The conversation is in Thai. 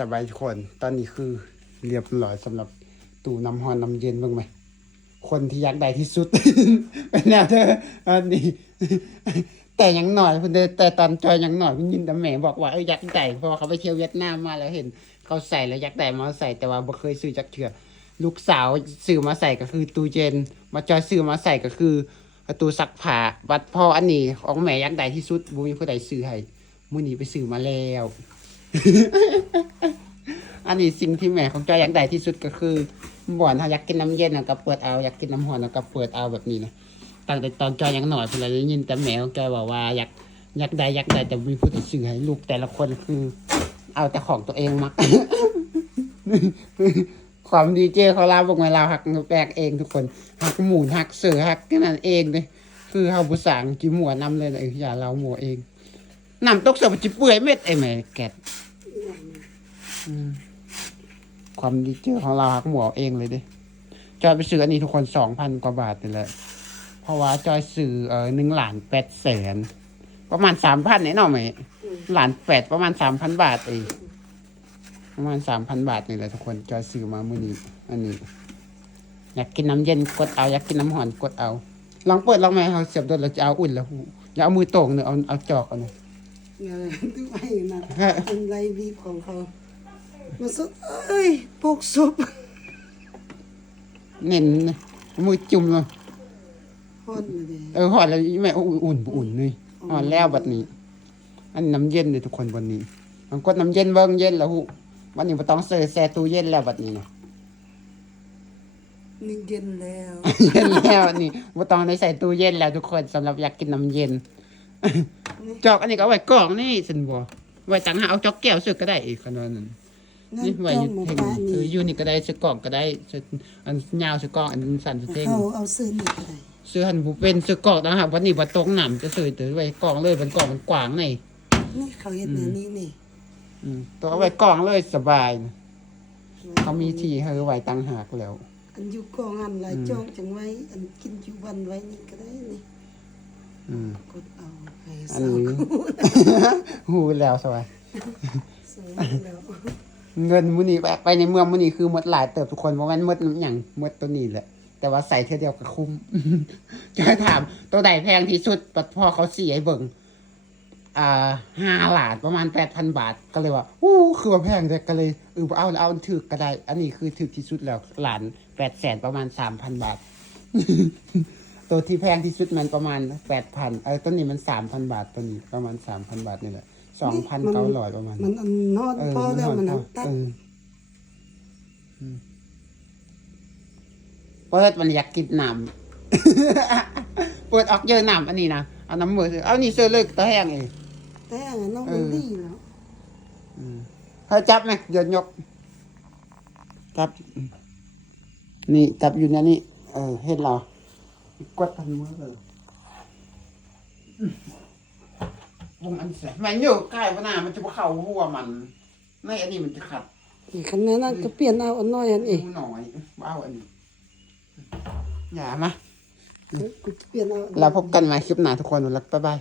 สบายทุกคนตอนนี้คือเรียบร้อยสำหรับตู้น้ำร้อนน้ำเย็นบ้างไหมคนที่อยากได้ที่สุด เป็นแนวเธออันนี้ แต่ยังหน่อยเพิ่นแต่ตอนจอยยังหน่อยเพิ่นยินแต่แม่บอกว่าอยากได้เพราะว่าเขาไปเที่ยวเวียดนามมาแล้วเห็นเขาใส่แล้วอยากได้มาใส่แต่ว่าบ่เคยซื้อจักเทื่อลูกสาวซื้อมาใส่ก็คือตู้เย็นมาจอยซื้อมาใส่ก็คือตู้ซักผ้าบัดพออันนี้ของแม่อยากได้ที่สุดบ่มีผู้ใดซื้อให้มื้อนี้ไปซื้อมาแล้ว อันนี้สิ่งที่แม่ของจอยอยากได้ที่สุดก็คือบ่อนถ้าอยากกินน้ำเย็นก็เปิดเอาอยากกินน้ำร้อนก็เปิดเอาแบบนี้นะตั้งแต่ตอนจอยยังหน่อยเพิ่นเลยได้ยินแต่แม่ของจอยบอกว่าอยากได้แต่มีผู้ที่ซื้อให้ลูกแต่ละคนคือเอาแต่ของตัวเองมัก ความดีเจเขาลาบอกว่าเราหักแปลกเองทุกคนหักหมูหักเสือหักแค่นั้นเองเลยคือเฮาบ่สั่งกินหมูนำเลยนะอย่าเราหมูเองน้ำตกเสือมันจิเปื่อยเม็ดไอ้แม่แกะความดีเจของเราหักหมูเองเลยเด้จอยไปซื้ออันนี้ทุกคน 2,000 กว่าบาทนี่แหละเพราะว่าจอยซื้อ1,800,000ประมาณ 3,000 แน่นอนไหม1,800,000ประมาณ 3,000 บาทเองประมาณ 3,000 บาทนี่แหละทุกคนจอยซื้อมามื้อนี้อันนี้อยากกินน้ำเย็นกดเอาอยากกินน้ำร้อนกดเอาลองเปิดลองไหมเฮาเสียบโดนแล้วจะเอาอุ่นแล้วอย่าเอามือโต่งเนอะเอาจอกเอาเนอะ ทุกไอ้นะเป็นไรบีบของเขามาสุดเอ้ยพกซุป เน้นนะมือจุ่มเลย ฮอดมาเลย หอดแล้วแม่อุ่นเลยหอดแล้วบัดนี้ อันน้ำเย็นเลยทุกคนวันนี้มันกดน้ำเย็นเบิ่งเย็นแล้ววันนี้บ่ต้องเสิร์ฟแช่ตู้เย็นแล้วบัดนี้นะ นี่เย็นแล้ว เย็นแล้วอันนี้บ่ต้องได้ใส่ตู้เย็นแล้วทุกคนสำหรับอยากกินน้ำเย็น จอกอันนี้ก็เอาไว้กรองนี่ซั่นบ่ไว้ต่างหากเอาจอกแก้วซื้อก็ได้อีกขนาดนั้นนี่ไว้อยู่เพ่งอยู่นี่ก็ได้ซื้อกล่องก็ได้ซื้ออันยาวซื้อกล่องอันสั้นซื้อเพ่ง เอาซื้อนี่ก็ได้ ซื้อหันบ่เป็นซื้อกล่องต่างหากวันนี้บ่ตกน้ำจะซื้อตัวไว้กล่องเลยเป็นกล่องมันกว้างนี่ นี่เขาเฮ็ดแนวนี้นี่ ตัวเอาไว้กล่องเลยสบายนะเขามีที่ให้ไว้ต่างหากแล้ว อันอยู่กองอันหลายจอกจังไว้อันกินอยู่วันไว้นี่ก็ได้นี่กดเอาให้ อัน สาว นี้ หูแล้วสบาย สวยแล้ว เงินมื้อนี้ไปในเมืองมื้อนี้คือหมดหลายเติบทุกคนบ่แม่นหมดหยังหมดตัวนี้แหละแต่ว่าใส่เท่าเดียวก็คุ้ม จะถามตัวใดแพงที่สุดปัดพ่อเขาสิให้เบิ่ง5 ล้านประมาณ 8,000 บาทก็เลยว่าคือว่าแพงแต่ก็เลยเอาถูกก็ได้ อันนี้คือถูกที่สุดแล้ว1,800,000ประมาณ 3,000 บาท ตัวที่แพงที่สุดมันประมาณ 8,000ตัวนี้มัน 3,000 บาทตัวนี้ประมาณ 3,000 บาทนี่แหละ 2,900 ประมาณ มันอันนอนพอแล้วมันตัด เปิดมันอยากกินน้ำ เปิดออกเยอะน้ำอันนี้นะเอาน้ำมือเอานี่เสื้อเลิกตะแห้งเอง แต่อันนั้นน้องมันดีแล้ว ให้จับไหมเดี๋ยวยกจับนี่จับอยู่ในนี่เห็นเหรอกดทันมือเลยวงอันเสียมันอยู่ใกล้ปะน่ะมันจะเข้าหัวมันในอันนี้มันจะขัด นี่คันนั้นก็เปลี่ยนเอาอันน้อยอันเอง หูหน่อยเอาอันนี้อย่ามา กูเปลี่ยนเอา แล้วพบกันใหม่คลิปหน้าทุกคนแล้วบ๊ายบาย